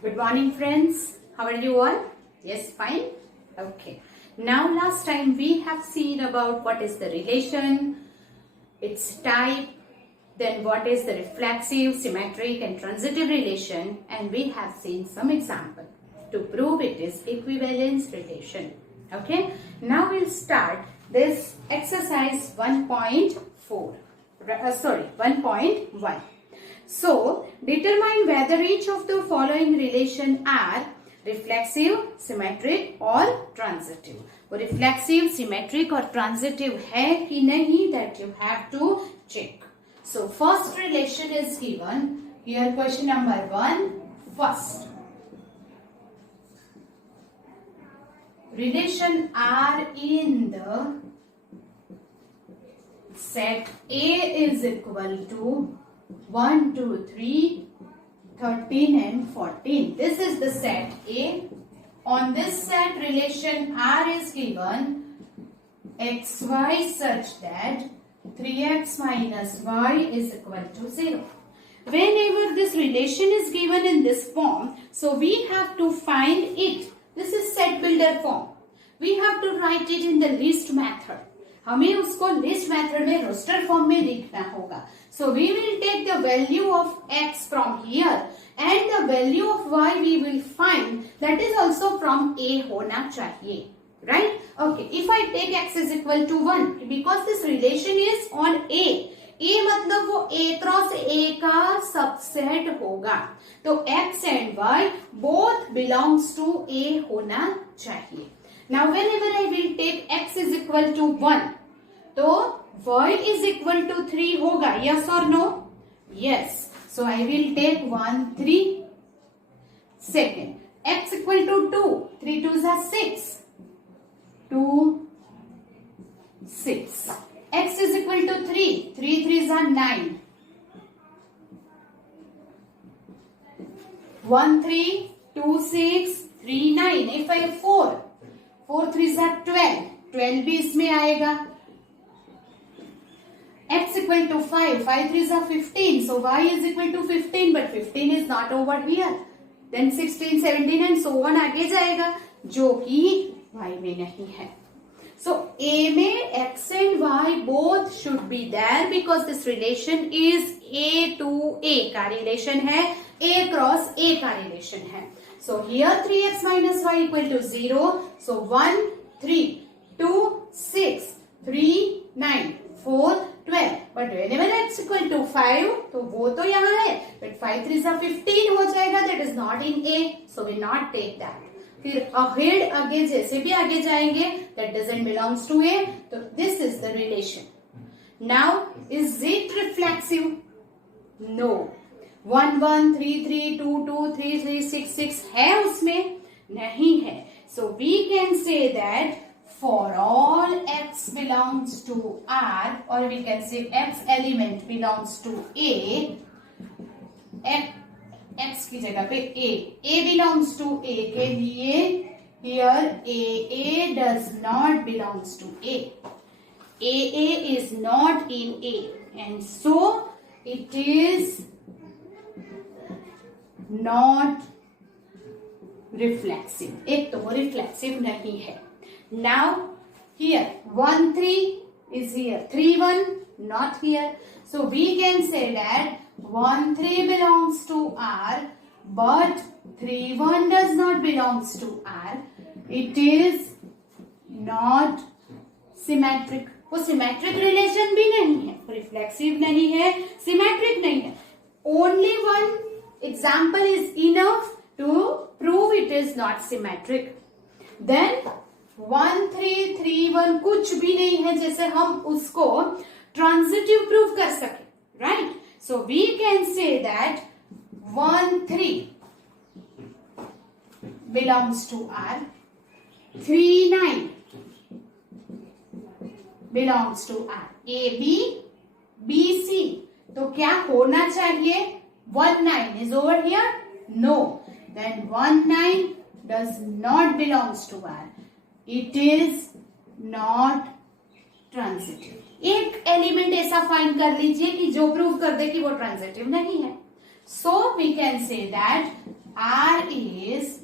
Good morning, friends. How are you all? Yes, fine. Okay. Now, last time we have seen about what is the relation, its type, then what is the reflexive, symmetric and transitive relation, and we have seen some example to prove it is equivalence relation. Okay. Now we'll start this exercise 1.4. 1.1. So, determine whether each of the following relation are reflexive, symmetric or transitive. वो reflexive, symmetric और transitive है कि नहीं, that you have to check. So, first relation is given. Here question number 1. First. Relation are in the set A is equal to 1, 2, 3, 13 and 14. This is the set A. On this set, relation R is given xy such that 3x minus y is equal to 0. Whenever this relation is given in this form, so we have to find it. This is set builder form. We have to write it in the list method. हमें उसको list method में roster form में लिखना होगा. So we will take the value of x from here and the value of y we will find that is also from a होना चाहिए. Right? Okay. If I take x is equal to 1 because this relation is on a मतलब वो a cross a का subset होगा. तो x and y both belongs to a होना चाहिए. Now whenever I will take x is equal to 1, तो y is equal to 3 होगा. Yes or no? Yes. So I will take 1, 3. Second, x equal to 2. 3 2s are 6. 2, 6. X is equal to 3. 3 3s are 9. 1, 3, 2, 6, 3, 9. If I have 4. 4 3s are 12. 12 भी इसमें आएगा. X equal to 5. 5 3s are 15. So y is equal to 15, but 15 is not over here. Then 16, 17 and so on आगे जाएगा, जो कि y में नहीं है. So A में x and y both should be there because this relation is A to A का relation है, A cross A का relation है. So here 3x minus y equal to 0. So 1, 3, 2, 6, 3, 9, 4, 12. But whenever x equal to 5, तो वो तो यहाँ है. But 5 3s are 15 हो जाएगा. That is not in A. So we not take that. फिर ahead आगे जैसे भी आगे जाएंगे, that doesn't belongs to A. तो this is the relation. Now is it reflexive? No. 1 1 3 3 2 2 3 3 6 6 है उसमें? नहीं है. So we can say that for all x belongs to R, or we can say x element belongs to A, x की जगह पे A belongs to A के लिए here A does not belongs to A. A is not in A and so it is not reflexive. एक तो वो reflexive नहीं है. Now here 1 3 is here, 3 1 not here. So we can say that 1 3 belongs to R, but 3 1 does not belongs to R. It is not symmetric. वो symmetric relation भी नहीं है, reflexive नहीं है, symmetric नहीं है. Only one example is enough to prove it is not symmetric. Then 1 3 3 1 कुछ भी नहीं है जैसे हम उसको transitive prove कर सके. Right? So we can say that 1 3 belongs to R. 3 9 belongs to R. A B B C. तो क्या होना चाहिए? 1 9 is over here? No. Then 1 9 does not belongs to R. It is not transitive. एक element ऐसा find कर लीजिए कि जो प्रूव कर दे कि वो ट्रांजिटिव नहीं है. So we can say that R is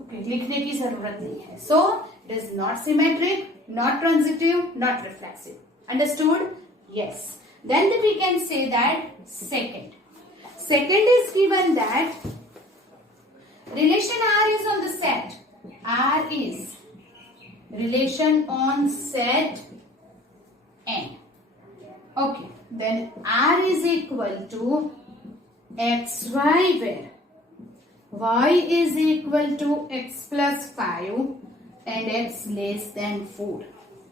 okay, लिखने की जरूरत नहीं है. So it is not symmetric, not transitive, not reflexive. Understood? Yes. Then we can say that second. Second is given that relation R is on the set. R is relation on set N. Okay. Then R is equal to xy where y is equal to x plus 5 and x less than 4.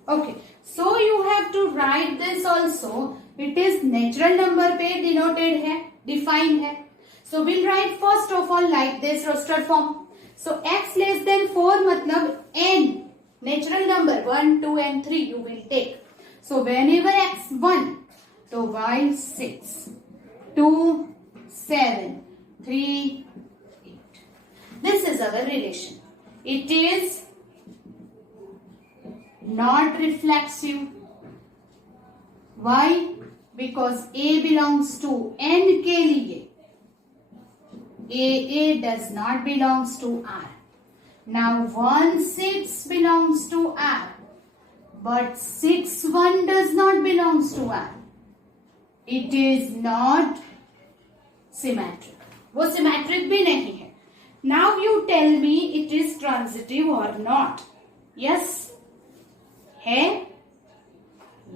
Okay, so you have to write this also. It is natural number पे denoted है, defined है. So we'll write first of all like this roster form. So x less than 4 मतलब n natural number 1, 2 and 3 you will take. So whenever x 1 तो y 6, 2, 7, 3, 8. This is our relation. It is not reflexive. Why? Because A belongs to N के लिए. A does not belongs to R. Now 1, 6 belongs to R. But 6, 1 does not belongs to R. It is not symmetric. वो symmetric भी नहीं है. Now you tell me it is transitive or not. Yes? है?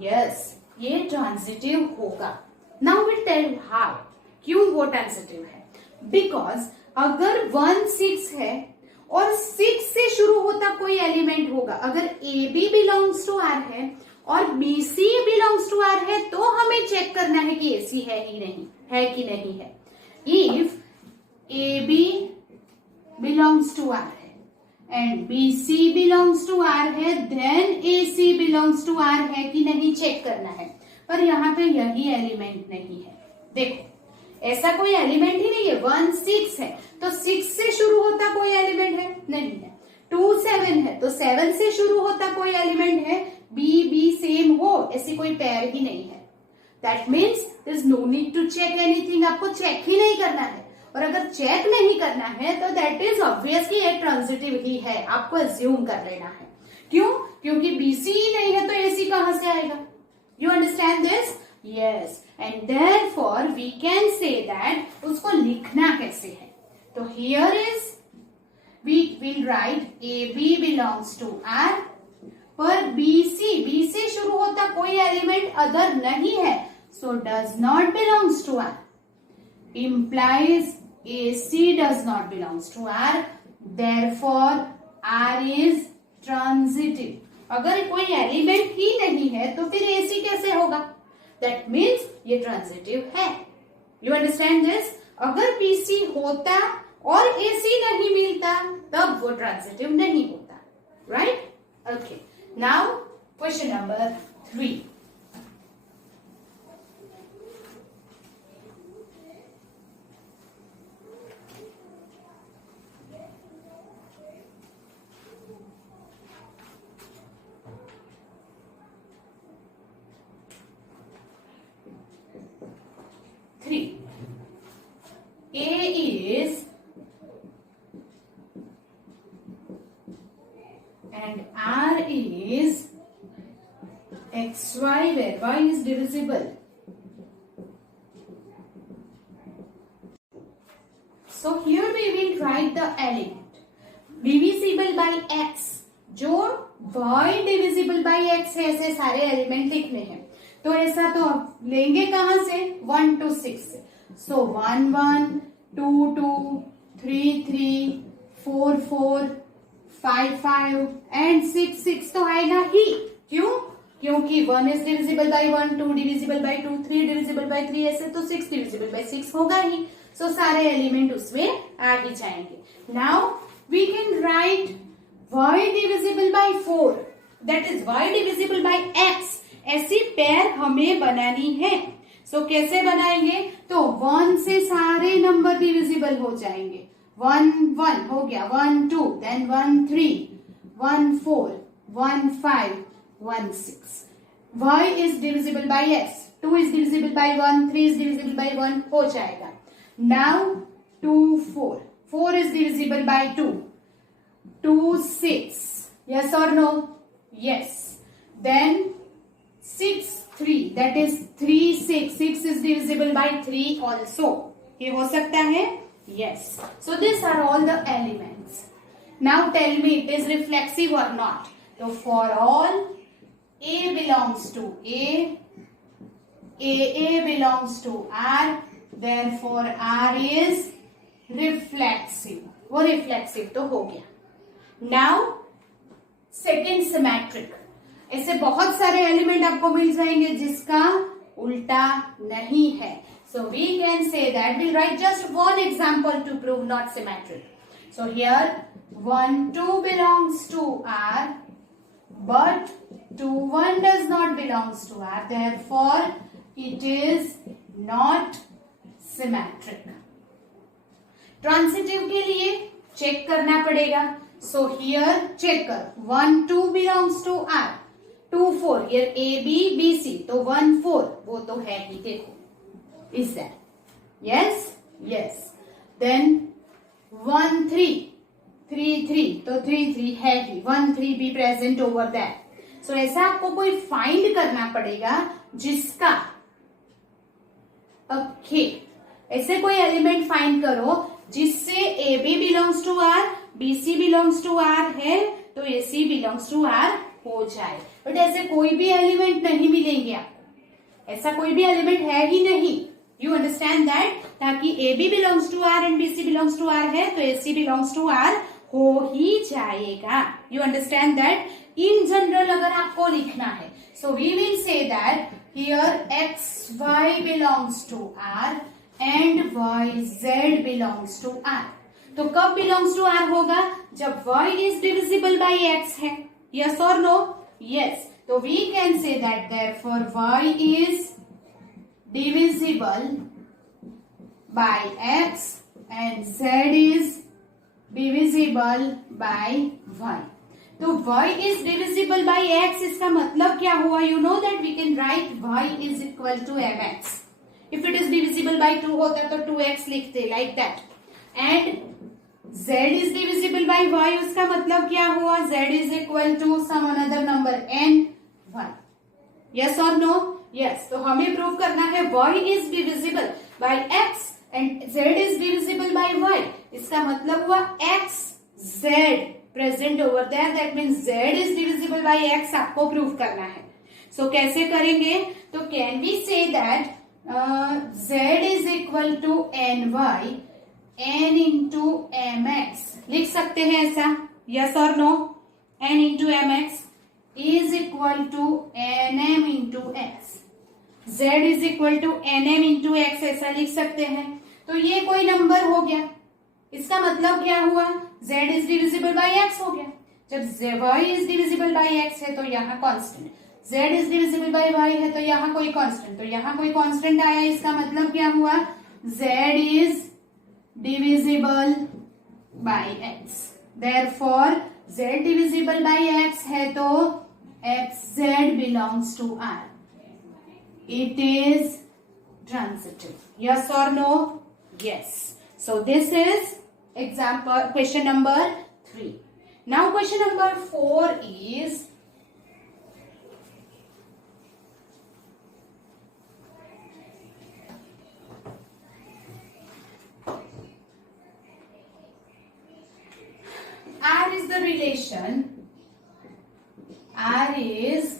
Yes. ये transitive होगा. Now we'll tell you how. क्यों वो transitive है? Because अगर 1, 6 है और 6 से शुरू होता कोई एलिमेंट होगा, अगर AB belongs to R है और BC belongs to R है, तो हमें चेक करना है कि AC है ही नहीं, है कि नहीं है. If AB belongs to R है and BC belongs to R है, then AC belongs to R है कि नहीं चेक करना है. पर यहाँ पे यही एलिमेंट नहीं है. देखो ऐसा कोई एलिमेंट ही नहीं है. 1, 6 है तो 6 से शुरू होता कोई एलिमेंट है? नहीं है. 2, 7 है तो 7 से शुरू होता कोई एलिमेंट है? B सेम हो, ऐसी कोई पेयर ही नहीं है. That means there is no need to check anything. आपको चेक ही नहीं करना है. और अगर चेक नहीं करना है तो दैट इज ऑब्वियसली एक ट्रांजिटिव ही है. आपको अज्यूम कर लेना है. क्यों? क्योंकि BC ही नहीं है तो AC कहां से आएगा? You understand this? Yes, and therefore we can say that उसको लिखना कैसे है. तो here is we will write AB belongs to R, पर B से शुरू होता कोई एलिमेंट अदर नहीं है, so does not belongs to R. Implies AC does not belongs to R, therefore R is transitive. अगर कोई एलिमेंट ही नहीं है तो फिर AC कैसे होगा? That means ये ट्रांजिटिव है. You understand this? अगर BC होता और AC नहीं मिलता तब वो ट्रांजिटिव नहीं होता. Right? Okay. Now question number 3. A is and R is xy where y is divisible. So here we will write the element divisible by x. जो y divisible by x है, ऐसे सारे एलिमेंट लिखने हैं. तो ऐसा तो आप लेंगे कहां से? 1 to 6 से. So 1, 1, 2, 2, 3, 3, 4, 4, 5, 5 and 6, 6 तो आएगा ही. क्यों? क्योंकि 1 is divisible by 1, 2 divisible by 2, 3 divisible by 3, ऐसे तो 6 divisible by 6 होगा ही. So सारे एलिमेंट उसमें आ ही जाएंगे. Now we can write y divisible by 4, that is y divisible by x. ऐसी पेयर हमें बनानी है. सो कैसे बनाएंगे? तो 1 से सारे नंबर डिविजिबल हो जाएंगे. 1, 1 हो गया, 1, 2, then 1, 3, 1, 4, 1, 5, 1, 6. y is divisible by x, 2 is divisible by 1, 3 is divisible by 1 हो जाएगा. Now 2, 4, 4 is divisible by 2. 2, 6. Yes or no? Yes. Then 6, 3. That is 3, 6. 6 is divisible by 3 also. ये हो सकता है? Yes. So these are all the elements. Now tell me it is reflexive or not. So for all A belongs to A belongs to R, therefore R is reflexive. वो reflexive तो हो गया. Now second symmetric. ऐसे बहुत सारे element आपको मिल जाएंगे जिसका उल्टा नहीं है. So we can say that we'll write just one example to prove not symmetric. So here 1, 2 belongs to R, but 2, 1 does not belongs to R. Therefore, it is not symmetric. Transitive के लिए check करना पड़ेगा. So here check कर. 1, 2 belongs to R. 2, 4. Here A, B, B, C. तो 1, 4 वो तो है ही. देखो. Is that? Yes? Yes. Then 1, 3. 3, 3. तो 3, 3 है ही. 1, 3 be present over there. So ऐसा आपको कोई फाइंड करना पड़ेगा जिसका ओके ऐसे कोई एलिमेंट फाइंड करो जिससे A B belongs to R, B C belongs to R है तो A C belongs to R हो जाए. बट ऐसे कोई भी एलिमेंट नहीं मिलेंगे आपको. ऐसा कोई भी एलिमेंट है ही नहीं. You understand that. ताकि A B belongs to R and B C belongs to R है तो A C belongs to R हो ही जाएगा. You understand that. In general अगर आपको लिखना है so we will say that here X Y belongs to R and Y Z belongs to R. तो कब बिलोंग्स टू आर होगा? जब y is divisible by x है. Yes or no? यस. तो we can say that therefore y is divisible by x and z is divisible by y. तो y is divisible by x इसका मतलब क्या हुआ? You know that we can write y is equal to mx. If it is divisible by 2 होता तो 2x लिखते like that. And z is divisible by y उसका मतलब क्या हुआ? z is equal to some another number n y. Yes or no? Yes. तो हमें prove करना है y is divisible by x and z is divisible by y. इसका मतलब हुआ x z present over there. That means z is divisible by x आपको prove करना है. So कैसे करेंगे? तो can we say that z is equal to ny n into mx. लिख सकते हैं ऐसा? Yes or no? n into mx is equal to nm into x. z is equal to nm into x ऐसा लिख सकते हैं. तो ये कोई नंबर हो गया. इसका मतलब क्या हुआ? z is divisible by x हो गया. जब y is divisible by x है तो यहाँ constant, z is divisible by y है तो यहाँ कोई कांस्टेंट, तो यहाँ कोई कांस्टेंट आया. इसका मतलब क्या हुआ? z is divisible by x. Therefore z divisible by x है तो xz belongs to R. It is transitive. Yes or no? Yes. So this is example question number 3. Now question number 4 is R is the relation. R is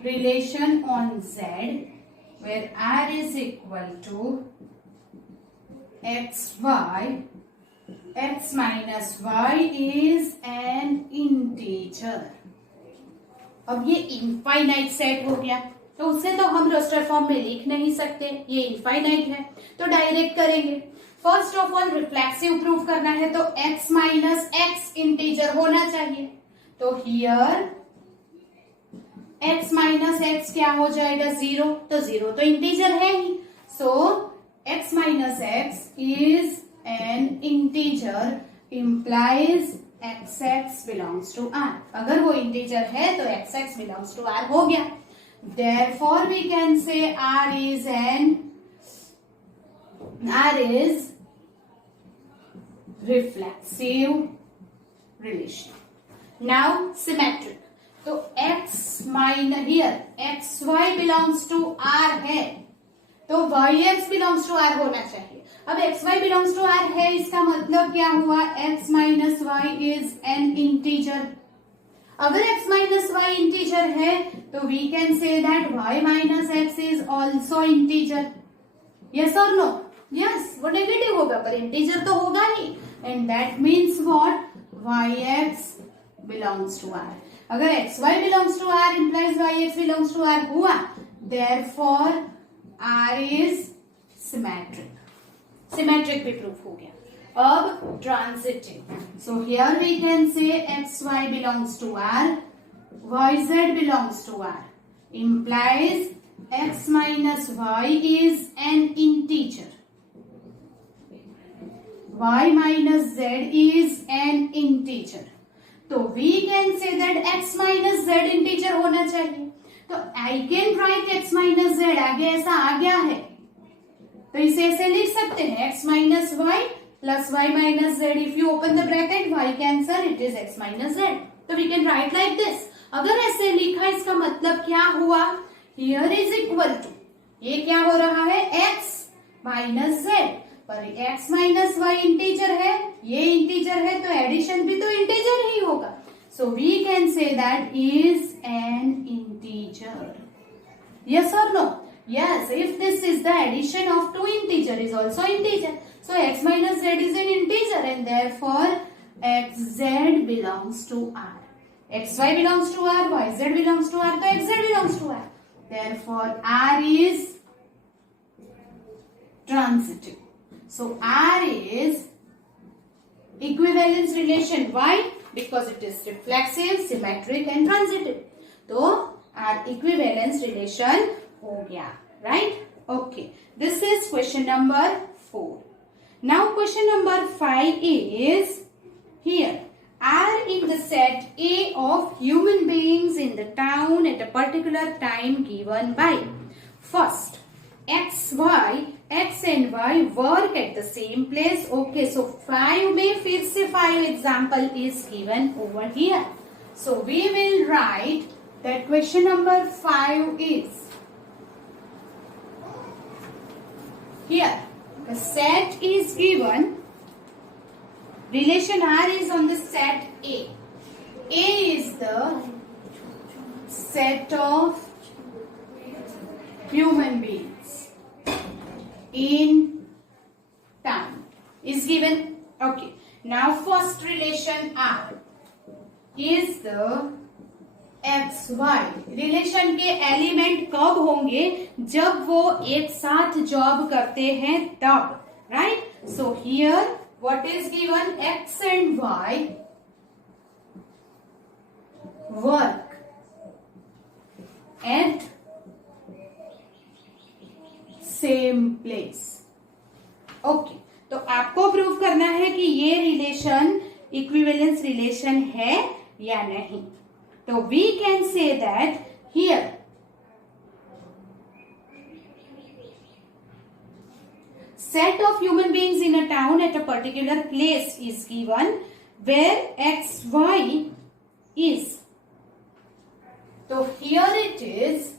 relation on Z where R is equal to xy. X minus y is an integer. अब ये infinite set हो गया तो उसे तो हम roster form में लिख नहीं सकते. ये इनफाइनाइट है तो डायरेक्ट करेंगे. First of all reflexive proof करना है तो x माइनस एक्स इंटीजर होना चाहिए. तो हियर x माइनस एक्स क्या हो जाएगा? 0. तो 0 तो इंटीजर है ही. सो x minus x is an integer implies xx belongs to r. अगर वो इंटीजर है तो xx belongs to r हो गया. Therefore we can say r is reflexive relation. Now symmetric. तो x minus here xy belongs to r है तो yx belongs to r होना चाहिए. अब xy belongs to r है इसका मतलब क्या हुआ? x minus y is an integer. अगर x minus y integer है तो we can say that y minus x is also integer. Yes or no? Yes, वो नेगेटिव होगा पर इंटीजर तो होगा ही. And that means what? yx belongs to r. अगर xy belongs to r implies yx belongs to r हुआ, therefore r is symmetric. Symmetric भी proof हो गया. अब transitive. So here we can say xy belongs to r, yz belongs to r. Implies x minus y is an integer. Y minus z is an integer. तो we can say that x minus z integer होना चाहिए. तो I can write x minus z आगे ऐसा आ गया है तो इसे ऐसे लिख सकते हैं x minus y plus y minus z. If you open the bracket y cancel, it is x minus z. तो we can write like this. अगर ऐसे लिखा इसका मतलब क्या हुआ? Here is equal to, ये क्या हो रहा है? x minus z. पर x माइनस y इंटीजर है, ये इंटीजर है तो एडिशन भी तो इंटीजर ही होगा. So we can say that is an integer. Yes or no? Yes. If this is the addition of two integer is also integer. So x minus z is an integer and therefore xz belongs to r. xy belongs to r, yz belongs to r तो xz belongs to r. Therefore r is transitive. So R is equivalence relation. Why? Because it is reflexive, symmetric and transitive. तो R equivalence relation हो गया. Right? Okay. This is question number 4. Now question number 5 is here. Are in the set A of human beings in the town at a particular time given by first x and y work at the same place. Okay, so 5 में फिर से 5 example is given over here. So we will write that question number 5 is here. The set is given. Relation R is on the set A. A is the set of human beings in town is given. Okay, now first relation R is the xy. Relation के element कब होंगे? जब वो एक साथ job करते हैं तब. Right? So here what is given? x and y work at same place. Okay, तो आपको प्रूव करना है कि ये रिलेशन इक्विवेलेंस रिलेशन है या नहीं. तो we can say that here set of human beings in a town at a particular place is given where xy is. So here it is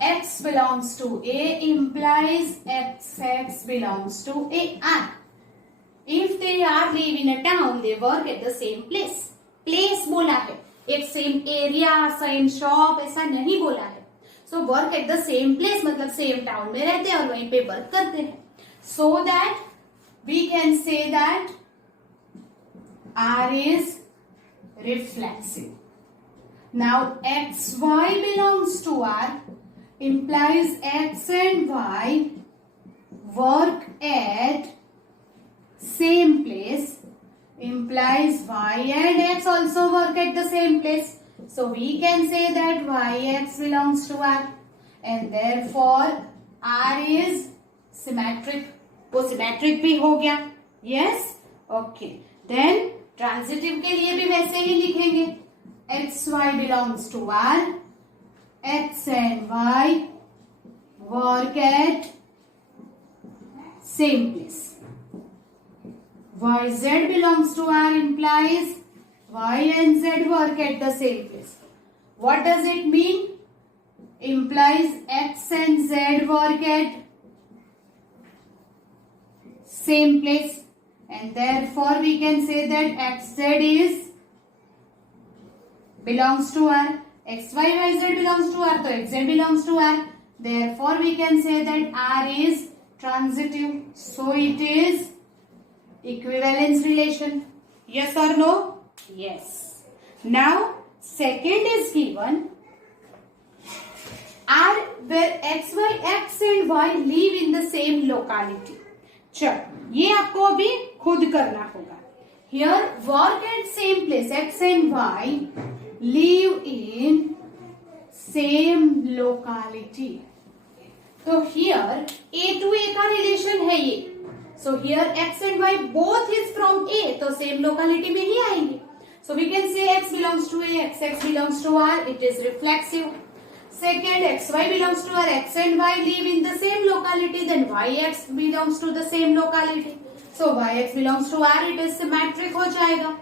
x belongs to A implies xx belongs to AR. If they are live in a town, they work at the same place. Place बोला है, एक same area, same shop ऐसा नहीं बोला है. So work at the same place मतलब same town में रहते हैं और वहीं पे work करते हैं. So that we can say that R is reflexive. Now xy belongs to R implies x and y work at same place implies y and x also work at the same place. So we can say that yx belongs to R and therefore R is symmetric. वो symmetric भी हो गया. Yes? Okay. Then transitive के लिए भी वैसे ही लिखेंगे. xy belongs to R. X and y work at same place. YZ belongs to R implies Y and Z work at the same place. What does it mean? Implies X and Z work at same place, and therefore we can say that XZ belongs to R. XYYZ belongs to R, so XZ belongs to R. Therefore we can say that R is transitive. So it is equivalence relation. Yes or no? Yes. Now second is given R where X and Y live in the same locality. चलो ये आपको अभी खुद करना होगा. Here work at same place. X and Y live in same locality. तो here A to A का relation है ये. So here X and Y both is from A, तो same locality में ही आएंगे. So we can say X belongs to A, XX belongs to R. It is reflexive. Second, XY belongs to R. X and Y live in the same locality. Then YX belongs to the same locality. So YX belongs to R. It is symmetric हो जाएगा.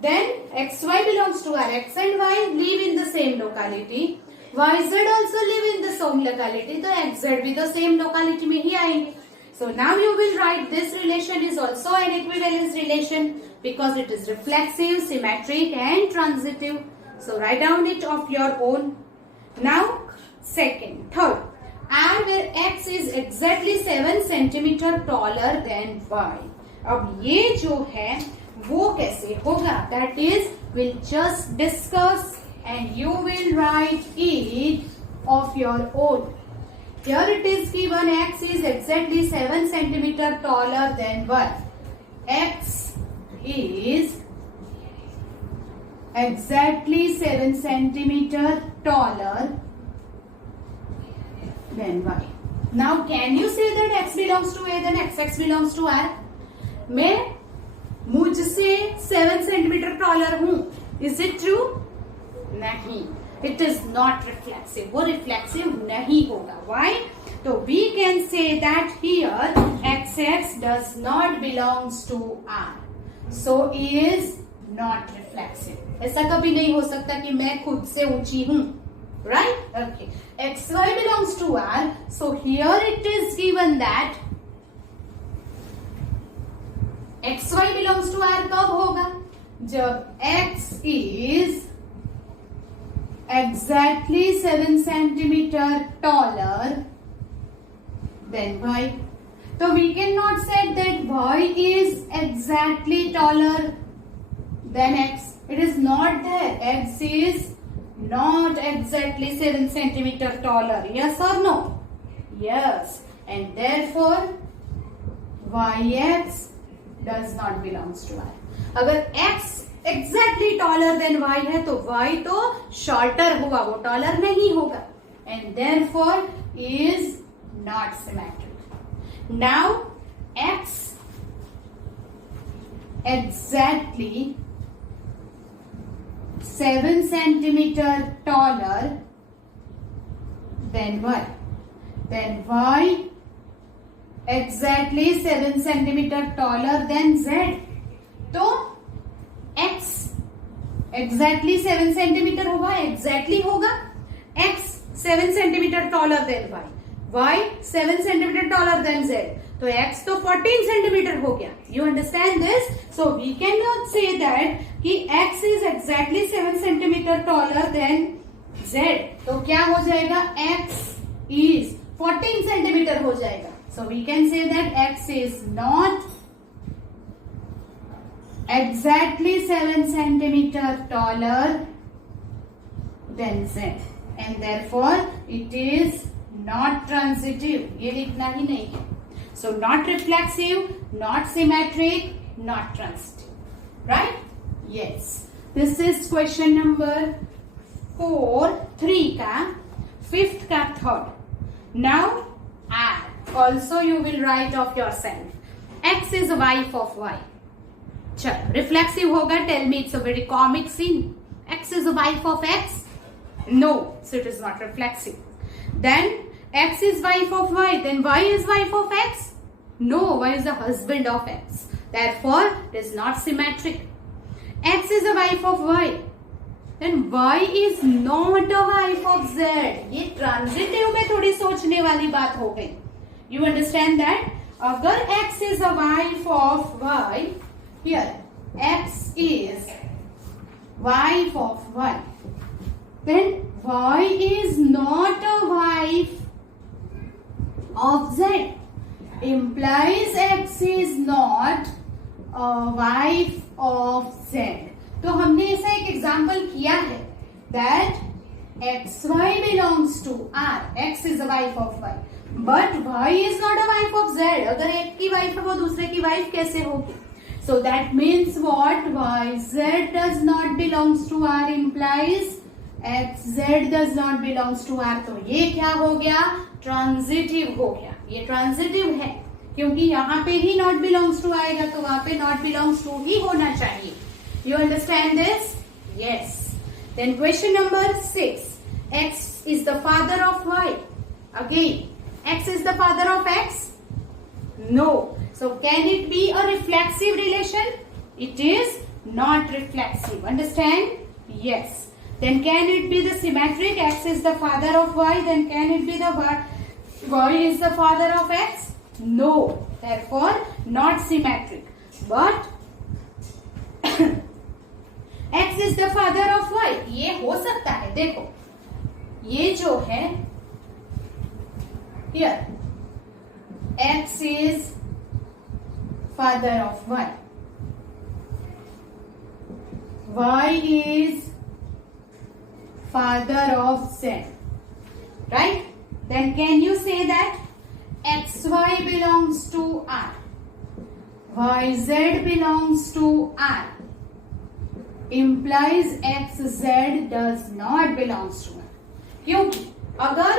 Then XY belongs to R. X and Y live in the same locality. YZ also live in the same locality. तो XZ भी the same locality में ही आएंगे. So now you will write this relation is also an equivalence relation because it is reflexive, symmetric and transitive. So write down it of your own. Now third, and where X is exactly 7 centimeter taller than Y. अब ये जो है वो कैसे होगा? That is, we'll just discuss and you will write it of your own. Here it is given X is exactly 7 centimeter taller than Y. X is exactly 7 centimeter taller than Y. Now can you say that X belongs to A then XX belongs to R? मैं मुझसे 7 centimeter taller हूँ. Is it true? नहीं. It is not reflexive. वो reflexive नहीं होगा. Why? So we can say that here XX does not belongs to R. So is not reflexive. ऐसा कभी नहीं हो सकता कि मैं खुद से ऊंची हूँ. Right? Okay. XY belongs to R. So here it is given that XY belongs to R कब होगा? जब X is exactly 7 centimeter taller than Y. So we cannot say that Y is exactly taller than X. It is not there. X is not exactly 7 centimeter taller. Yes or no? Yes. And therefore YX does not belongs to R. अगर X exactly taller than Y है तो Y तो shorter हुआ, वो taller नहीं होगा. And therefore is not symmetric. Now X exactly 7 centimeter taller than Y. Then Y exactly 7 centimeter taller than Z. तो X exactly 7 centimeter होगा, exactly होगा. X 7 centimeter taller than Y. Y 7 centimeter taller than Z. तो X तो 14 centimeter हो गया. You understand this? So we cannot say that कि X is exactly 7 centimeter taller than Z. तो क्या हो जाएगा? X is 14 centimeter हो जाएगा. So we can say that X is not exactly 7 centimeter taller than Z. And therefore it is not transitive. ये लिखना ही नहीं है. So not reflexive, not symmetric, not transitive. Right? Yes. This is question number 4, 3 का, 5th का 3rd. Now add. Also you will write of yourself. X is a wife of Y. चलो reflexive होगा. Tell me, it's a very comic scene. X is a wife of X. No, so it is not reflexive. Then X is wife of Y. Then Y is wife of X. No, Y is the husband of X. Therefore, it is not symmetric. X is a wife of Y. Then Y is not a wife of Z. ये transitive में थोड़ी सोचने वाली बात हो गई. You understand that? अगर X is a wife of Y, here X is wife of Y, then Y is not a wife of Z. Implies X is not a wife of Z. तो हमने ऐसा एक example किया है that XY belongs to R. X is a wife of Y, but Y is not a wife of Z. अगर एक की wife है वो दूसरे की वाइफ कैसे होगी? So that means what? YZ does not belongs to R implies XZ does not belongs to R. तो ये क्या हो गया? ट्रांजिटिव हो गया. ये ट्रांजिटिव है क्योंकि यहाँ पे ही नॉट बिलोंग्स टू आएगा तो वहां पे नॉट बिलोंग्स टू ही होना चाहिए. You understand this? Yes. Then question number 6. X is the father of Y. Again, X is the father of X? No. So can it be a reflexive relation? It is not reflexive. Understand? Yes. Then can it be the symmetric? X is the father of Y. Then can it be the Y is the father of X? No. Therefore, not symmetric. But X is the father of Y. ये हो सकता है. देखो ये जो है here X is father of Y. Y is father of Z. Right? Then can you say that XY belongs to R? YZ belongs to R. Implies XZ does not belongs to R. क्योंकि अगर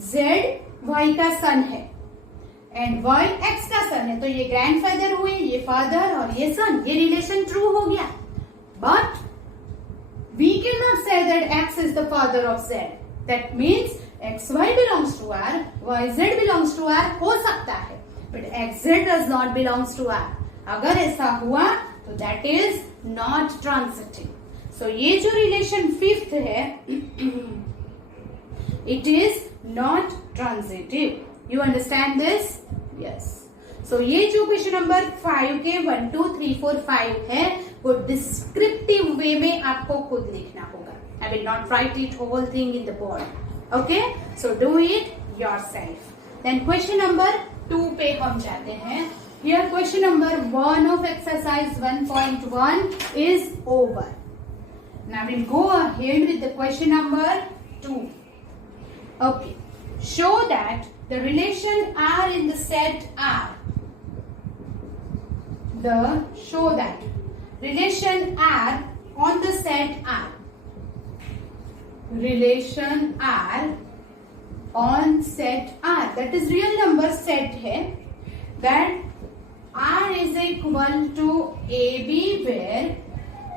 Z Y का सन है and Y X का सन है तो ये grandfather हुए, ये फादर और ये सन, ये रिलेशन ट्रू हो गया. But we cannot say that X is the father of Z. That means XY belongs to R, YZ belongs to R हो सकता है, but XZ does not belongs to R. अगर ऐसा हुआ तो that is not transitive. So ये जो relation fifth है it is not transitive. You understand this? Yes. So ये जो question number 5 के 1, 2, 3, 4, 5 है वो descriptive way में आपको खुद लिखना होगा. I will not write it whole thing in the board. Okay? So do it yourself. Then question number 2 पे हम जाते हैं. Here question number 1 of exercise 1.1 is over. Now we'll go ahead with the question number 2. Okay. Show that the relation R in the set R. Show that relation R on the set R. Relation R on set R. That is real number set है. That R is equal to AB where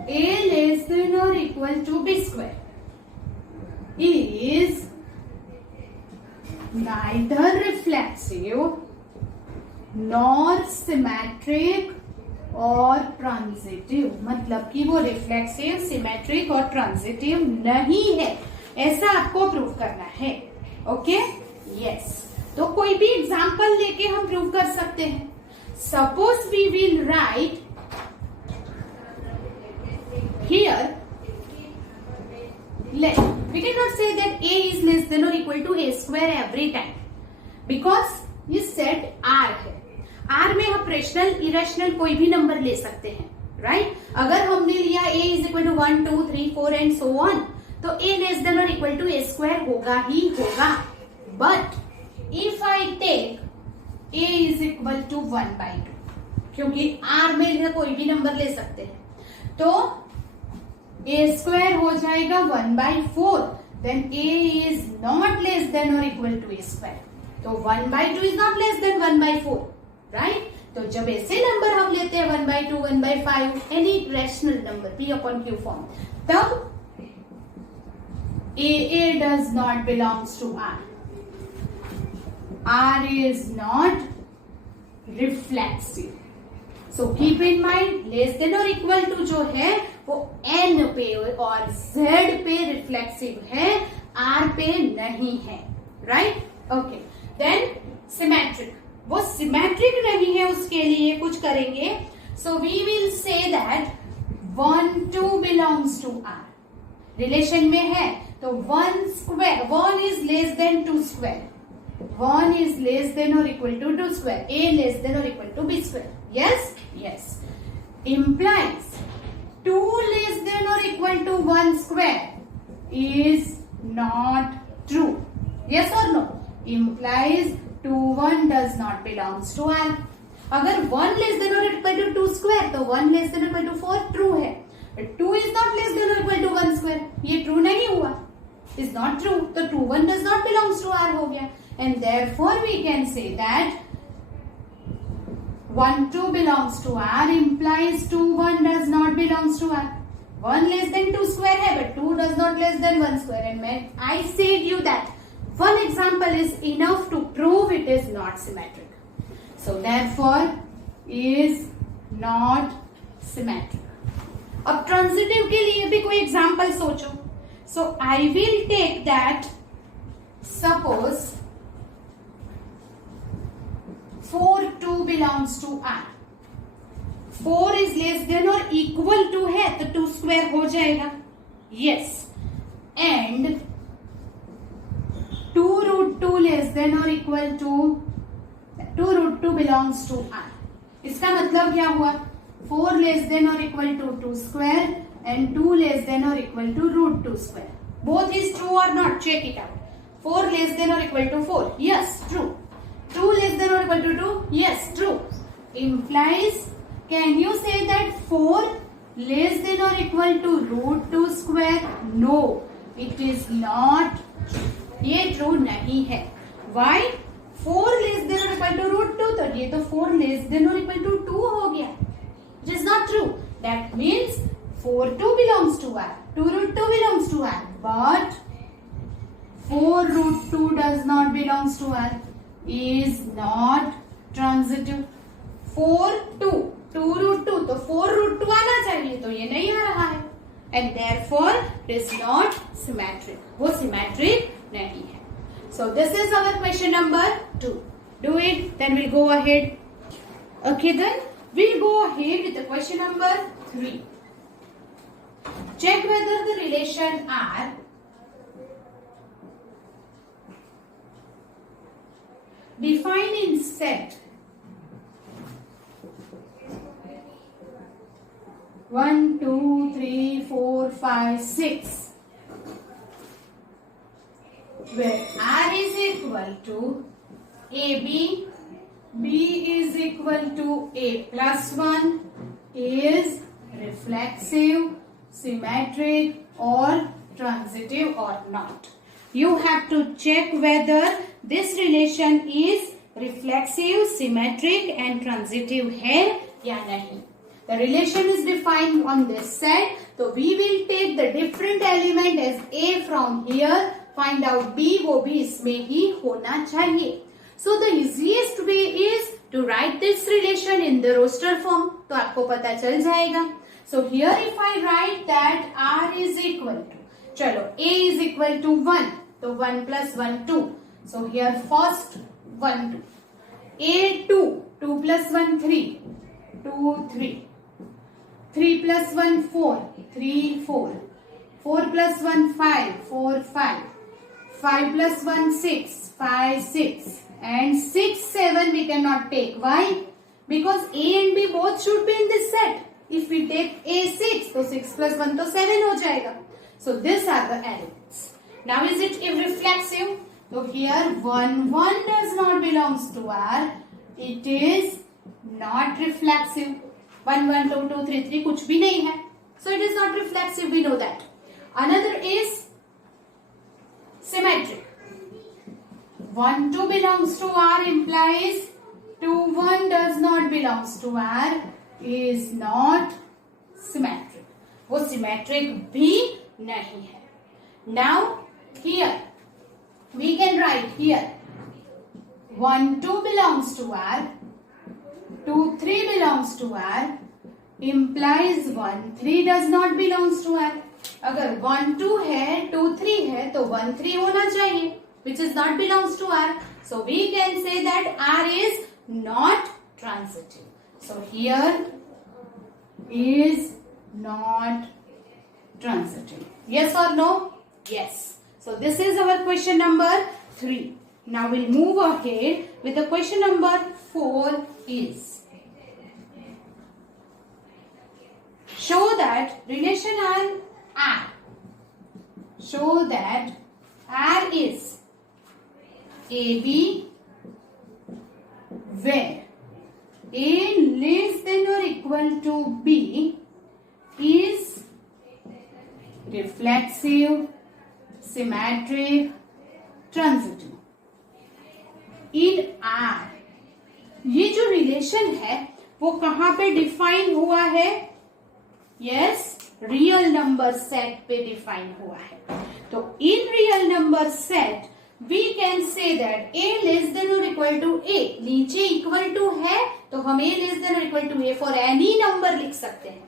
A less than or equal to B square is neither reflexive nor symmetric और transitive. मतलब कि वो reflexive, symmetric और transitive नहीं है, ऐसा आपको प्रूव करना है. ओके? यस. तो कोई भी एग्जांपल लेके हम प्रूव कर सकते हैं. Suppose we will write here, we cannot say that A is less than or equal to A square every time because ये सेट R है. R में हम रेशनल इरेशनल कोई भी नंबर ले सकते हैं. राइट? अगर हमने लिया A is equal to 1, 2, 3, 4 and so on तो A less than or equal to A square होगा ही होगा. But if I take A is equal to 1/2 क्योंकि R में कोई भी नंबर ले सकते हैं तो A square हो जाएगा 1/4. Then A is not less than or equal to A square. तो 1/2 is not less than 1/4. Right? तो जब ऐसे नंबर हम लेते हैं 1/2, 1/5, any rational number P upon Q form, तब AA does not belongs to R. R is not reflexive. So keep in mind less than और equal to जो है वो n पे और z पे रिफ्लेक्सिव है, r पे नहीं है, राइट? ओके, देन सिमेट्रिक, वो सिमेट्रिक नहीं है, उसके लिए कुछ करेंगे. So we will say that 1 2 belongs to r. Relation में है तो 1 square, 1 is less than 2 square, 1 is less than or equal to 2 square, a less than or equal to b square. Yes? Yes. Implies 2 less than or equal to 1 square is not true. Yes or no? Implies 2 1 does not belongs to R. अगर 1 less than or equal to 2 square तो 1 less than or equal to 4 true है. But 2 is not less than or equal to 1 square. ये true नहीं हुआ. Is not true. तो 2 1 does not belongs to R हो गया. And therefore we can say that 1 2 belongs to R implies 2 1 does not belongs to R. 1 less than 2 square है but 2 does not less than 1 square. And I said you that one example is enough to prove it is not symmetric. So therefore is not symmetric. अब transitive के लिए भी कोई example सोचो. So I will take that suppose 4 2 belongs to R. 4 is less than or equal to है तो 2 square हो जाएगा. Yes. And 2 root 2 less than or equal to 2 root 2 belongs to R. इसका मतलब क्या हुआ? 4 less than or equal to 2 square and 2 less than or equal to root 2 square. Both is true or not? Check it out. 4 less than or equal to 4. Yes, true. 2 less than or equal to 2. Yes, true. Implies, can you say that 4 less than or equal to root 2 square? No, it is not. ये true नहीं है. Why? 4 less than or equal to root 2 तो ये तो 4 less than or equal to 2 हो गया. It is not true. That means 4 2 belongs to R. 2 root 2 belongs to R. But 4 root 2 does not belongs to R. Is not transitive. 4 2 2 root 2 तो 4 root 2 आना चाहिए तो ये नहीं आ रहा है. And therefore it is not symmetric. वो symmetric नहीं है. So this is our question number 2. Do it, then we'll go ahead. Okay, then we'll go ahead with the question number 3. Check whether the relation R defined in set 1 2 3 4 5 6 where R is equal to AB, B is equal to A plus 1 is reflexive, symmetric or transitive or not. You have to check whether this relation is reflexive, symmetric and transitive है या नहीं. The relation is defined on this set. So we will take the different element as A from here. Find out B, वो भी इसमें ही होना चाहिए. So the easiest way is to write this relation in the roster form. तो आपको पता चल जाएगा. So here if I write that R is equal to, चलो A is equal to 1, तो 1 plus 1 2. So here first 1 2. A 2, 2 plus 1 3, 2 3. 3 plus 1 4, 3 4. 4 plus 1 5, 4 5. 5 plus 1 6, 5 6. And 6 7 we cannot take. Why? Because A and B both should be in this set. If we take A 6, तो 6 plus 1 तो 7 हो जाएगा. So these are the elements. Now is it irreflexive? So here 1 1 does not belongs to R. It is not reflexive. 1 1 2 2 3 3 कुछ भी नहीं है. So it is not reflexive. We know that. Another is symmetric. 1 2 belongs to R implies 2 1 does not belongs to R is not symmetric. वो symmetric भी नहीं है. Now here we can write here 1 2 belongs to R 2 3 belongs to R implies 1 3 does not belongs to R. अगर 1 2 है 2 3 है तो 1 3 होना चाहिए, which is not belongs to R. So we can say that R is not transitive. So here is not transitive. Yes or no? Yes. So this is our question number 3. Now we'll move ahead with the question number 4 is show that relation on R. Show that R is AB where A less than or equal to B is reflexive, symmetric, transitive. In R ये जो relation है वो कहाँ पे define हुआ है? Yes, real number set पे define हुआ है. तो in real number set we can say that A less than और इक्वल टू A. नीचे इक्वल टू है तो हम A लेस देन और equal to A for any number लिख सकते हैं.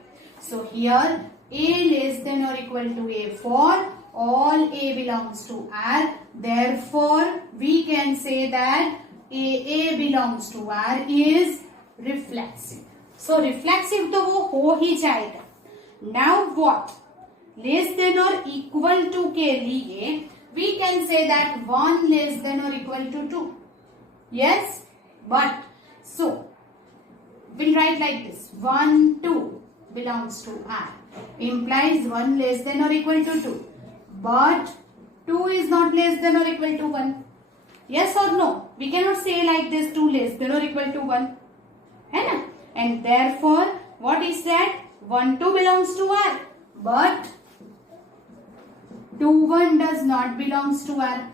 सो here A less than or equal to A for all A belongs to R. Therefore, we can say that A belongs to R is reflexive. So, reflexive तो वो हो ही जाएगा. Now what? Less than or equal to के लिए we can say that 1 less than or equal to 2. Yes? But, so, we'll write like this. 1, 2 belongs to R. Implies 1 less than or equal to 2. But 2 is not less than or equal to 1. Yes or no? We cannot say like this 2 less than or equal to 1. है ना? And therefore, what is that? 1 2 belongs to R. But 2 1 does not belongs to R.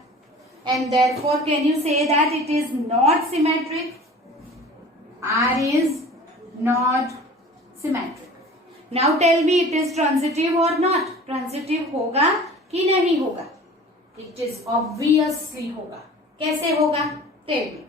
And therefore, can you say that it is not symmetric? R is not symmetric. Now tell me it is transitive or not? Transitive होगा कि नहीं होगा? It is obviously होगा. कैसे होगा? Tell me.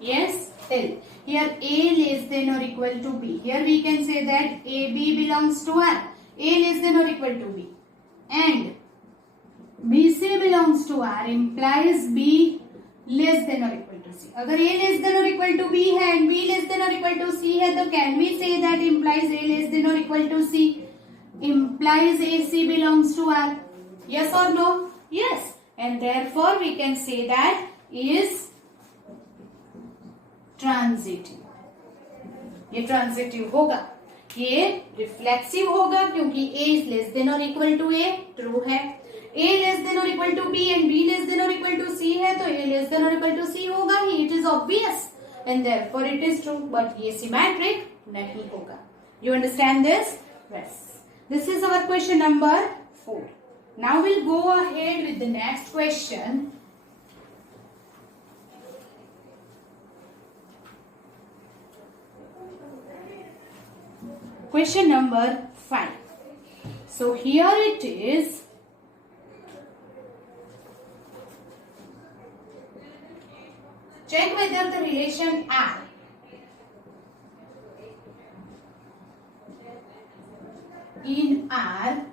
Yes, tell. Here A less than or equal to B. Here we can say that AB belongs to R. A less than or equal to B. And BC belongs to R implies B less than or equal to C. अगर A less than or equal to B है and B less than or equal to C है तो can we say that implies A less than or equal to C? Implies AC belongs to R. Yes or no? Yes. And therefore we can say that is transitive. ये transitive होगा. ये reflexive होगा क्योंकि A is less than or equal to A. True है. A less than or equal to B and B less than or equal to C है तो A less than or equal to C होगा ही. It is obvious and therefore it is true. But ये symmetric नहीं होगा. You understand this? Yes. This is our question number 4. Now we'll go ahead with the next question. Question number 5. So here it is. Check whether the relation R in R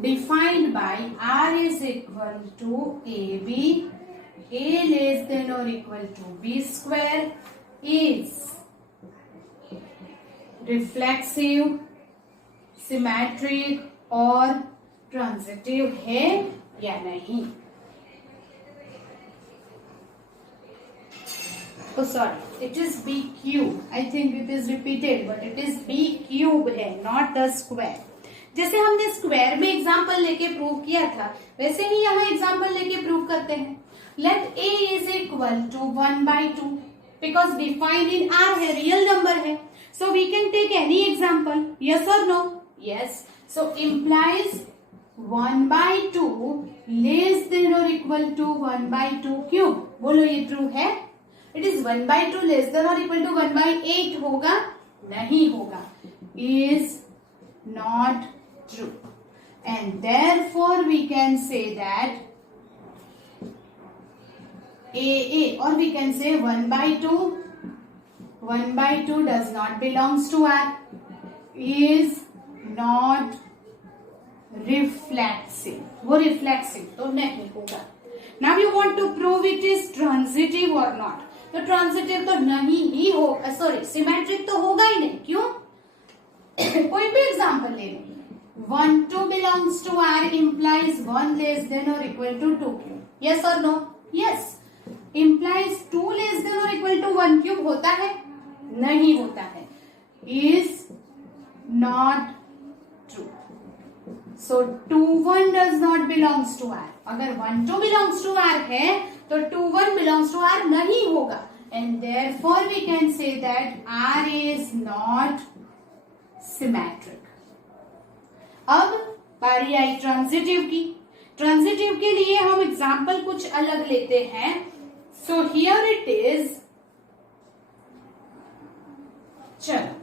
defined by R is equal to AB, A less than or equal to B square is reflexive, symmetric और transitive है या नहीं. Oh sorry, it is B cube. I think it is repeated, but it is B cube है, not the square. जैसे हमने square में example लेके prove किया था वैसे ही यहाँ एग्जाम्पल लेके प्रूव करते हैं. Let A is equal to 1/2 because defined in R है, रियल नंबर है. So we can take any example. Yes or no? Yes. So implies 1/2 less than or equal to 1/2 cube. बोलो ये true है? It is 1/2 less than और equal to 1/8 होगा? नहीं होगा. Is not true. And therefore we can say that AA, or we can say 1/2 does not belongs to R, is not reflexive. वो reflexive तो नहीं होगा. Now you want to prove it is transitive or not. तो transitive तो नहीं ही होगा, sorry symmetric तो होगा ही नहीं. क्यों? कोई भी एग्जाम्पल ले लो. 1 2 belongs to R implies 1 less than or equal to 2 cube. Yes or no? Yes. Implies 2 less than or equal to 1 cube होता है? नहीं होता है. Is not true. So 2 1 does not belongs to R. अगर 1 2 belongs to R है तो 2 1 belongs to R नहीं होगा. And therefore we can say that R is not symmetric. अब बारी आई ट्रांजिटिव की. ट्रांजिटिव के लिए हम एग्जाम्पल कुछ अलग लेते हैं. सो हियर इट इज, चलो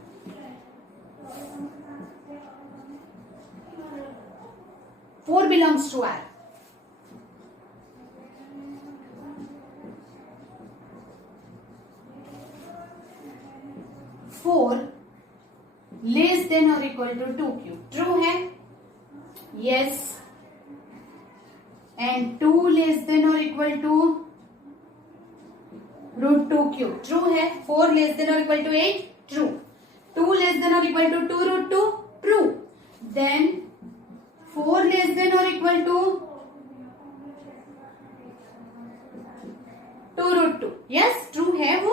4 belongs to R. Less than और इक्वल टू 2 क्यूब. ट्रू है? यस. एंड 2 लेस देन और इक्वल टू √2 क्यूब. ट्रू है? 4 लेस देन और equal to 8. True. 2 less than और equal to 2 √2. True. Then 4 less than और equal to 2 √2. Yes. True है? वो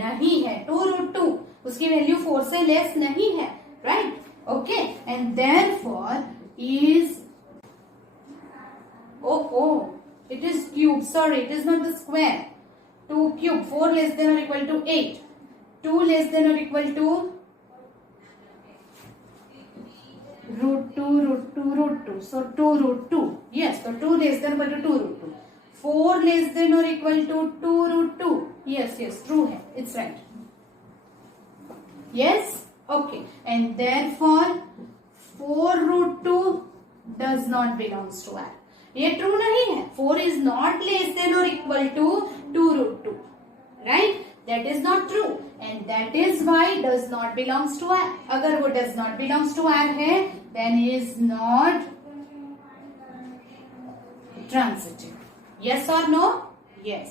नहीं है. 2 √2 उसकी वैल्यू 4 से लेस नहीं है. Right? Okay. And therefore is, it is cube. Sorry, it is not the square. 2 cube. 4 less than और इक्वल टू 8. 2 लेस देन और equal to √2. So 2 √2. Yes. So 2 less than equal to 2 √2. 4 less than or equal to 2 √2. Yes. True है. It's right. Yes. Okay. And therefore 4 √2 does not belongs to R. ये true नहीं है. 4 is not less than or equal to 2 √2. Right? That is not true. And that is why does not belongs to R. अगर वो does not belongs to R है, then is not transitive. Yes or no? Yes.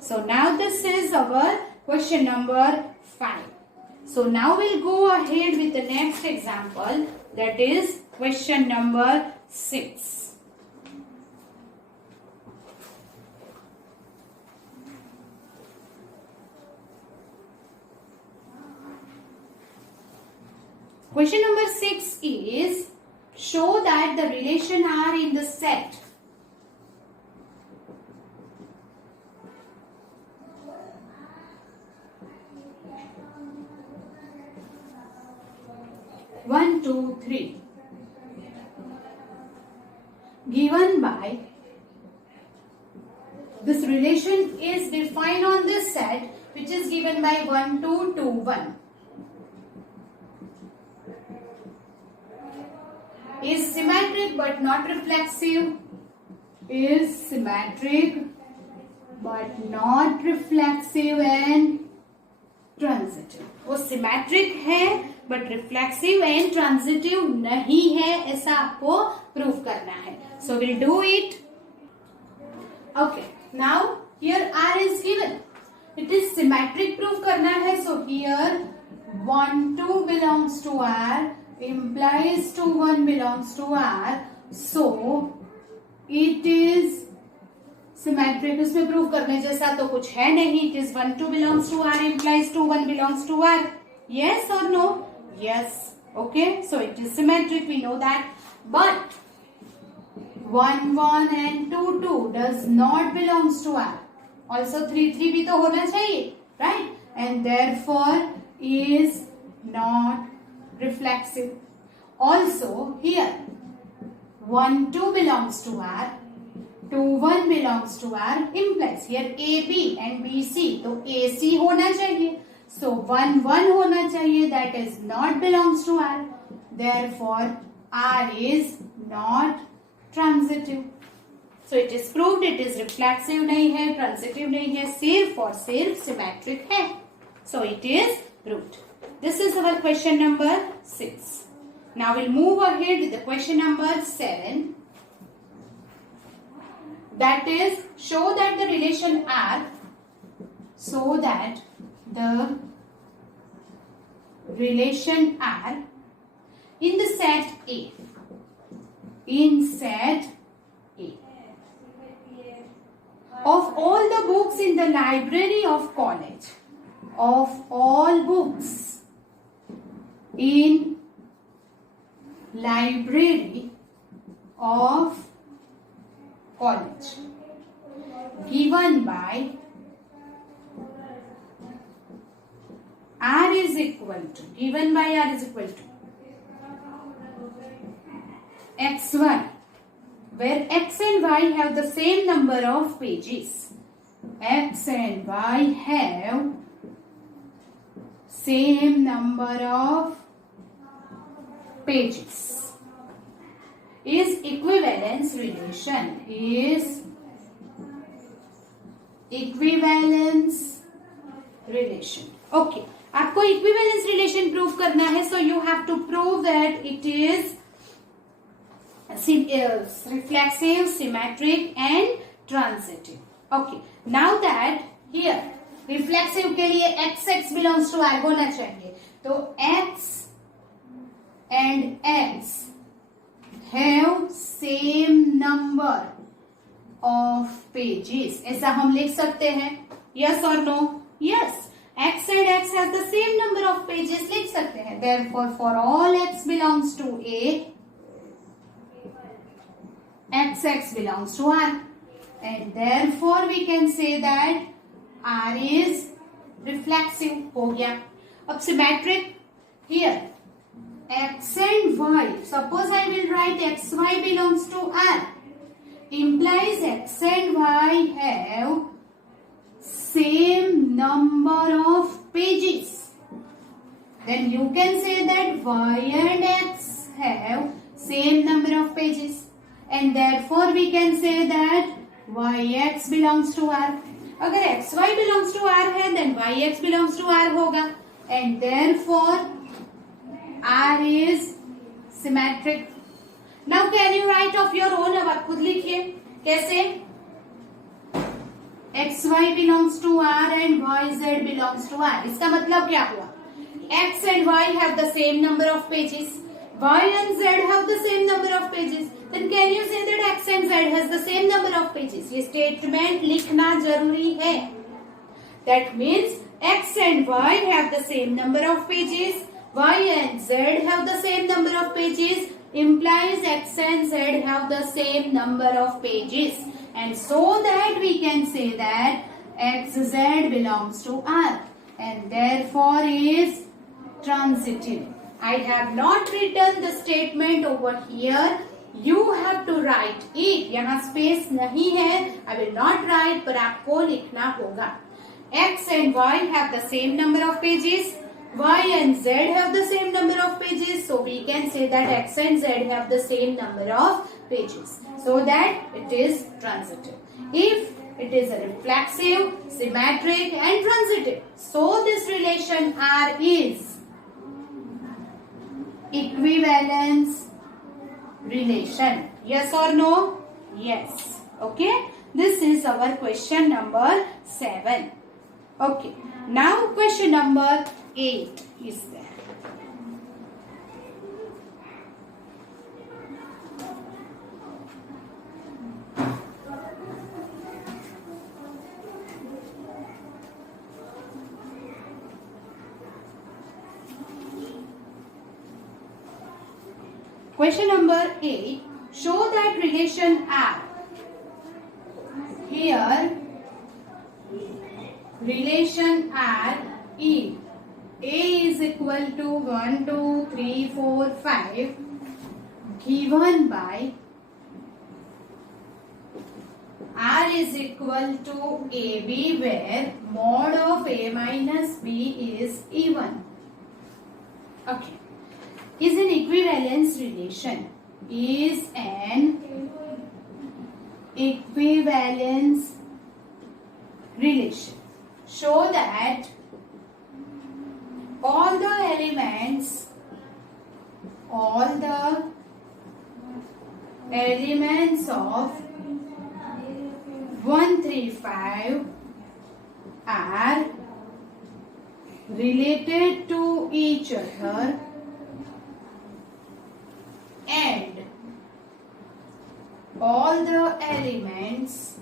So now this is our question number 5. So now we'll go ahead with the next example, that is question number 6. Question number 6 is, show that the relation R in the set one, two, three given by, this relation is defined on this set which is given by 1, 2, 2, 1. Is symmetric but not reflexive. Is symmetric but not reflexive and transitive. वो symmetric है but reflexive and transitive नहीं है, ऐसा आपको prove करना है. So we'll do it. Okay. Now here R is given. It is symmetric proof करना है. So here 1, 2 belongs to R. Implies 2 1 belongs to R. So it is symmetric. उसमें prove करने जैसा तो कुछ है नहीं. It is 1 2 belongs to R implies 2 1 belongs to R. Yes or no? Yes. Okay. So it is symmetric. We know that. But 1 1 and 2 2 does not belongs to R. Also 3 3 भी तो होना चाहिए. Right? And therefore is not reflexive. Also here 1 2 belongs to R. 2 1 belongs to R implies here AB and BC, तो AC होना चाहिए, so 1 1 होना चाहिए, that is not belongs to R, therefore R is not transitive. So it is proved it is reflexive नहीं है, transitive नहीं है, सिर्फ और सिर्फ symmetric है. So it is proved. This is our question number 6. Now we'll move ahead with the question number 7. That is, show that the relation R, so that the relation R in the set A, in set A, of all the books in the library of college, of all books in library of college given by R is equal to, given by R is equal to xy, where x and y have the same number of pages. X and y have same number of pages. Is equivalence relation, is equivalence relation. Okay, आपको equivalence relation prove करना है, so you have to prove that it is reflexive, symmetric and transitive. Okay, now that here reflexive के लिए x belongs to R होना चाहिए, तो x and x have same number of pages. ऐसा हम लिख सकते हैं, yes or no? Yes. X and x has the same number of pages, लिख सकते हैं. Therefore, for all x belongs to A, x belongs to R, and therefore we can say that R is reflexive. हो गया. अब symmetric, here x and y, suppose I will write xy belongs to R, implies x and y have same number of pages. Then you can say that y and x have same number of pages, and therefore we can say that yx belongs to R. अगर xy belongs to R है, then yx belongs to R होगा, and therefore R is symmetric. Now can you write of your own? अब आप खुद लिखिए कैसे. xy belongs to R and yz belongs to R. इसका मतलब क्या हुआ? x and y have the same number of pages. Y and z have the same number of pages. Then can you say that x and z has the same number of pages? ये statement लिखना जरूरी है. That means x and y have the same number of pages. Y and z have the same number of pages, implies x and z have the same number of pages, and so that we can say that xz belongs to R and therefore is transitive. I have not written the statement over here. You have to write it. यहाँ space नहीं है. I will not write, पर आपको लिखना होगा. X and y have the same number of pages. Y and Z have the same number of pages, so we can say that X and Z have the same number of pages, so that it is transitive. If it is a reflexive, symmetric and transitive, so this relation R is equivalence relation. Yes or no? Yes. Okay. This is our question number 7. Okay. Now question number 8 is there. Question number 8. Show that relation R. Here, relation R in A is equal to 1, 2, 3, 4, 5 given by R is equal to AB where mod of A minus B is even. Okay. Is an equivalence relation. Is an equivalence relation. Show that all the elements of 135 are related to each other and all the elements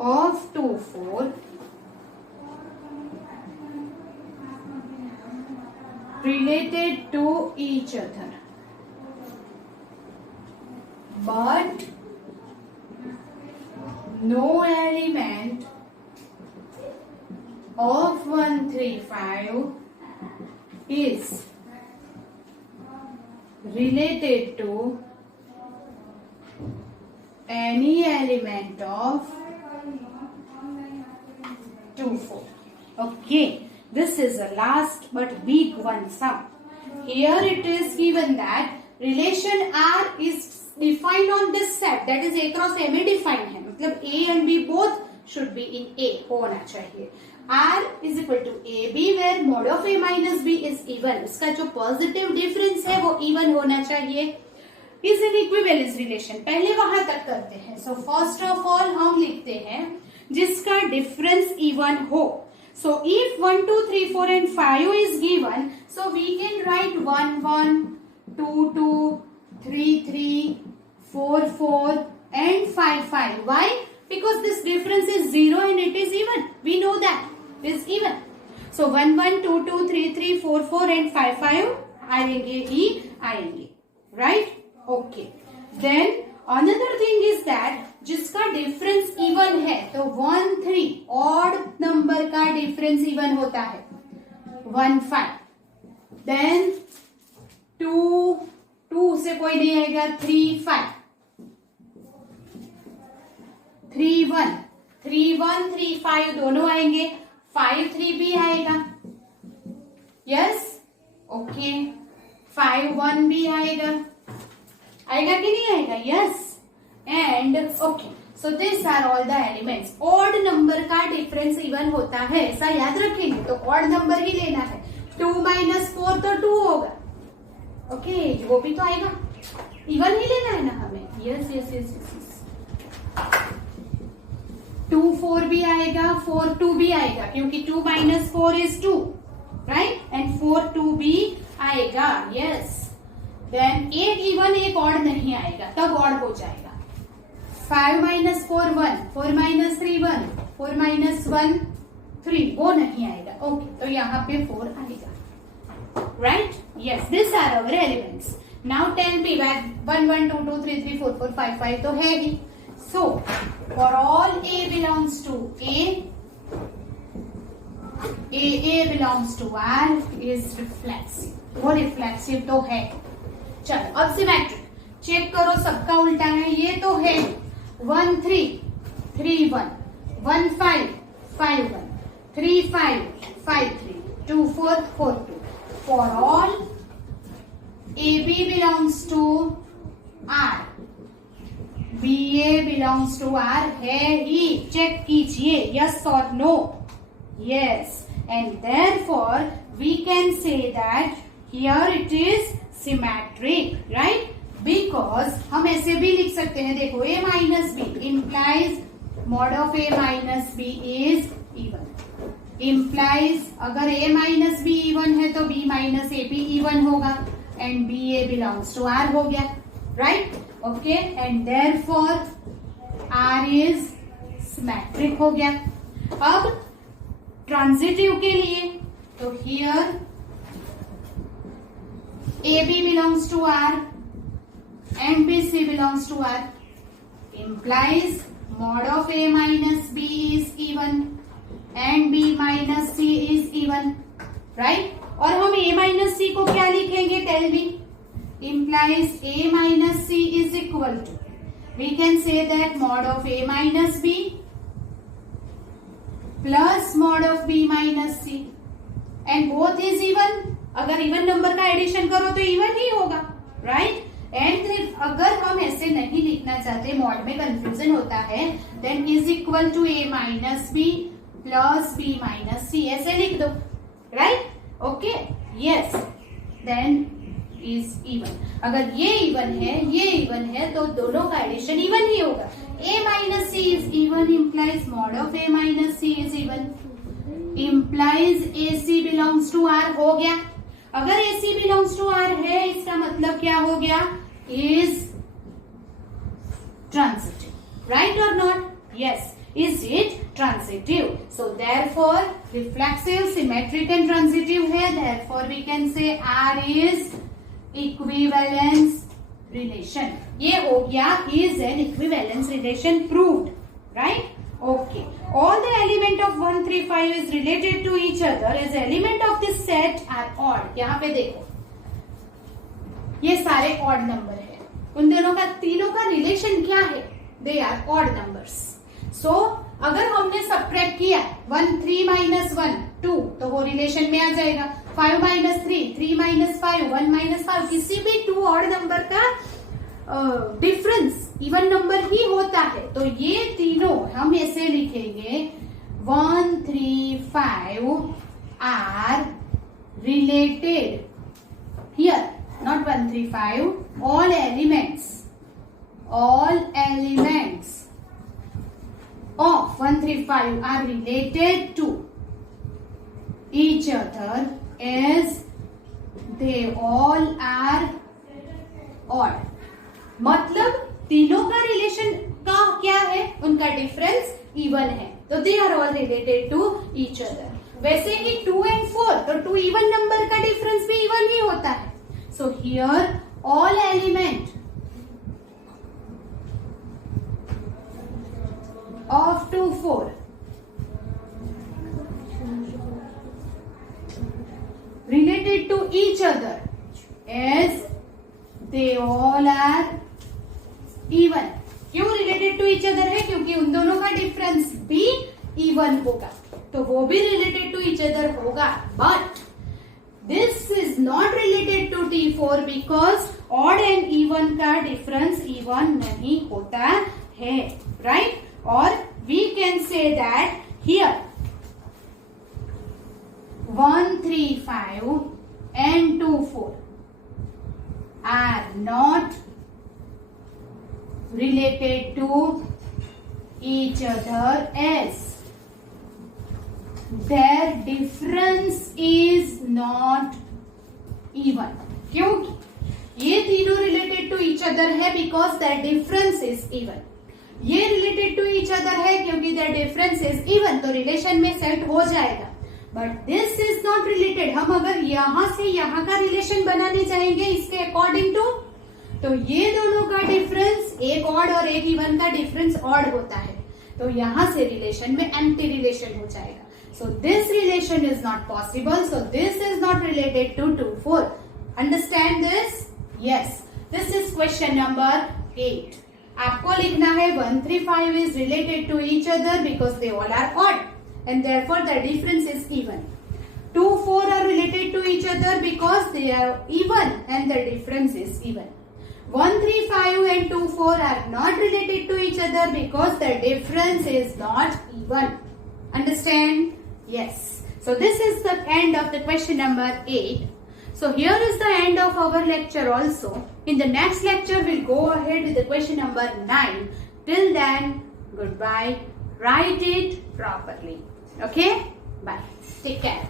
of 2,4 related to each other, but no element of 135 is related to any element of 2,4. Okay, this is the last but big one sum. Here it is given that relation R is defined on this set, that is A cross M defined है, मतलब A and B both should be in A होना चाहिए. R is equal to AB where mod of A minus B is even. उसका जो positive difference है वो even होना चाहिए. Is an equivalence relation. पहले वहां तक करते हैं. So first of all हम लिखते हैं जिसका डिफरेंस even हो. So if 1, 2, 3, 4 and 5 is given, so we can write 1, 1, 2, 2, 3, 3, 4, 4 and 5, 5. Why? Because this difference is 0 and it is even. We know that. It is even. So 1, 1, 2, 2, 3, 3, 4, 4 and 5, 5 आएंगे ही आएंगे. Right? Okay. Then another thing is that जिसका difference even है तो 1, 3 odd number का difference even होता है. 1, 5. Then 2 से कोई नहीं आएगा. 3, 5. 3, 1. 3, 1, 3, 5 दोनों आएंगे. 5, 3 भी आएगा. यस. ओके. 5, 1 भी आएगा. आएगा कि नहीं आएगा? Yes. And okay. So this are all the elements. Odd number का डिफरेंस इवन होता है, ऐसा याद रखेंगे. तो ऑड नंबर ही लेना है. 2 - 4 तो 2 होगा. ओके. वो भी तो आएगा. इवन ही लेना है ना हमें. Yes yes yes yes. 2, 4 भी आएगा. 4, 2 भी आएगा क्योंकि 2 - 4 is 2. राइट. एंड 4, 2 भी आएगा. यस. देन एक इवन एक ऑड नहीं आएगा, तब ऑड हो जाएगा. 5 - 4 1. 4 - 3 1. 4 - 1 3. वो नहीं आएगा. ओके. तो यहाँ पे 4 आएगा. Right. Yes. This are our elements. Now tell me 1 1 2 2 3 3 4 4 5 5 तो है ही. So for all A belongs to A belongs to R is reflexive. वो रिफ्लेक्सिव तो है. चलो अब सिमेट्रिक चेक करो. सबका उल्टा है. ये तो है 1 3 3 1 1 5 5 1 3 5 5 3 2 4 4 2. For all AB belongs to R, BA belongs to R है ही. चेक कीजिए yes or no. Yes. And therefore we can say that here it is symmetric, right? Because हम ऐसे भी लिख सकते हैं. देखो A minus B implies mod of A minus B is even. Implies अगर A minus B even है तो B minus AB even होगा and BA belongs to R हो गया. Right? Okay. And therefore R is symmetric हो गया. अब transitive के लिए तो here AB belongs to R and BC belongs to R implies mod of A minus B is even and B minus C is even. right? और हम A minus C को क्या लिखेंगे? Tell me. implies implies A minus C is equal to, we can say that mod of A minus B plus mod of B minus C and both is even. अगर even नंबर का addition करो तो even he होगा, right? And अगर हम ऐसे नहीं लिखना चाहते, मॉड में कंफ्यूजन होता है, then is equal to A minus B plus B minus C, ऐसे लिख दो, right? Okay, yes, then is even. अगर ये इवन है तो दोनों का एडिशन इवन ही होगा. A minus C is even implies mod of A minus C is even implies AC belongs to R. हो गया. अगर AC belongs to R है, इसका मतलब क्या हो गया? Is transitive, right or not? Yes. Is it transitive? So therefore reflexive, symmetric and transitive है. Therefore we can say R is equivalence relation. ये हो गया is an equivalence relation proved, right? Okay. All the element of 1, 3, 5 is related to each other as element of this set are odd. यहाँ पे देखो, ये सारे odd number है. उन दोनों का, तीनों का रिलेशन क्या है? They are odd numbers. So अगर हमने सब्ट्रैक्ट किया 1, 3 minus 1, 2, तो वो रिलेशन में आ जाएगा. 5 minus 3, 3 minus 5, 1 minus 5, किसी भी 2 odd number का डिफरेंस इवन नंबर ही होता है. तो ये तीनों हम ऐसे लिखेंगे 1, 3, 5 are related. Here not 1, 3, 5, all elements of 1, 3, 5 are related to each other as they all are odd. मतलब तीनों का रिलेशन का क्या है? उनका डिफरेंस इवन है, तो they are all related to each other. वैसे ही 2 and 4, तो 2 इवन नंबर का डिफरेंस भी इवन ही होता है. So here all element of 2, 4 related to each other as they all are even. क्यों रिलेटेड टू ईच अदर है? क्योंकि उन दोनों का डिफरेंस भी इवन होगा, तो वो भी रिलेटेड टू ईच अदर होगा. But this is not related to T4 because odd and even का डिफरेंस इवन नहीं होता है, राइट? और we can say that here 1, 3, 5 and 2, 4 are not related to each other as their difference is not even. क्योंकि ये तीनों related to each other है because their difference is even. ये related to each other है क्योंकि their difference is even, तो relation में set हो जाएगा. But this is not related. हम अगर यहां से यहां का रिलेशन बनाने चाहेंगे इसके अकॉर्डिंग टू, तो ये दोनों का डिफरेंस, एक ऑड और एक इवन का डिफरेंस ऑड होता है, तो यहां से रिलेशन में एंटी रिलेशन हो जाएगा. So this relation is not possible. So this is not related to 2, 4. Understand this? Yes. This is question number 8. आपको लिखना है 1, 3, 5 is related to each other because they all are odd and therefore the difference is even. 2, 4 are related to each other because they are even and the difference is even. 1, 3, 5 and 2, 4 are not related to each other because the difference is not even. Understand? Yes. So this is the end of the question number 8. So here is the end of our lecture also. In the next lecture we'll go ahead with the question number 9. Till then, goodbye. Write it properly. Okay? Bye. Take care.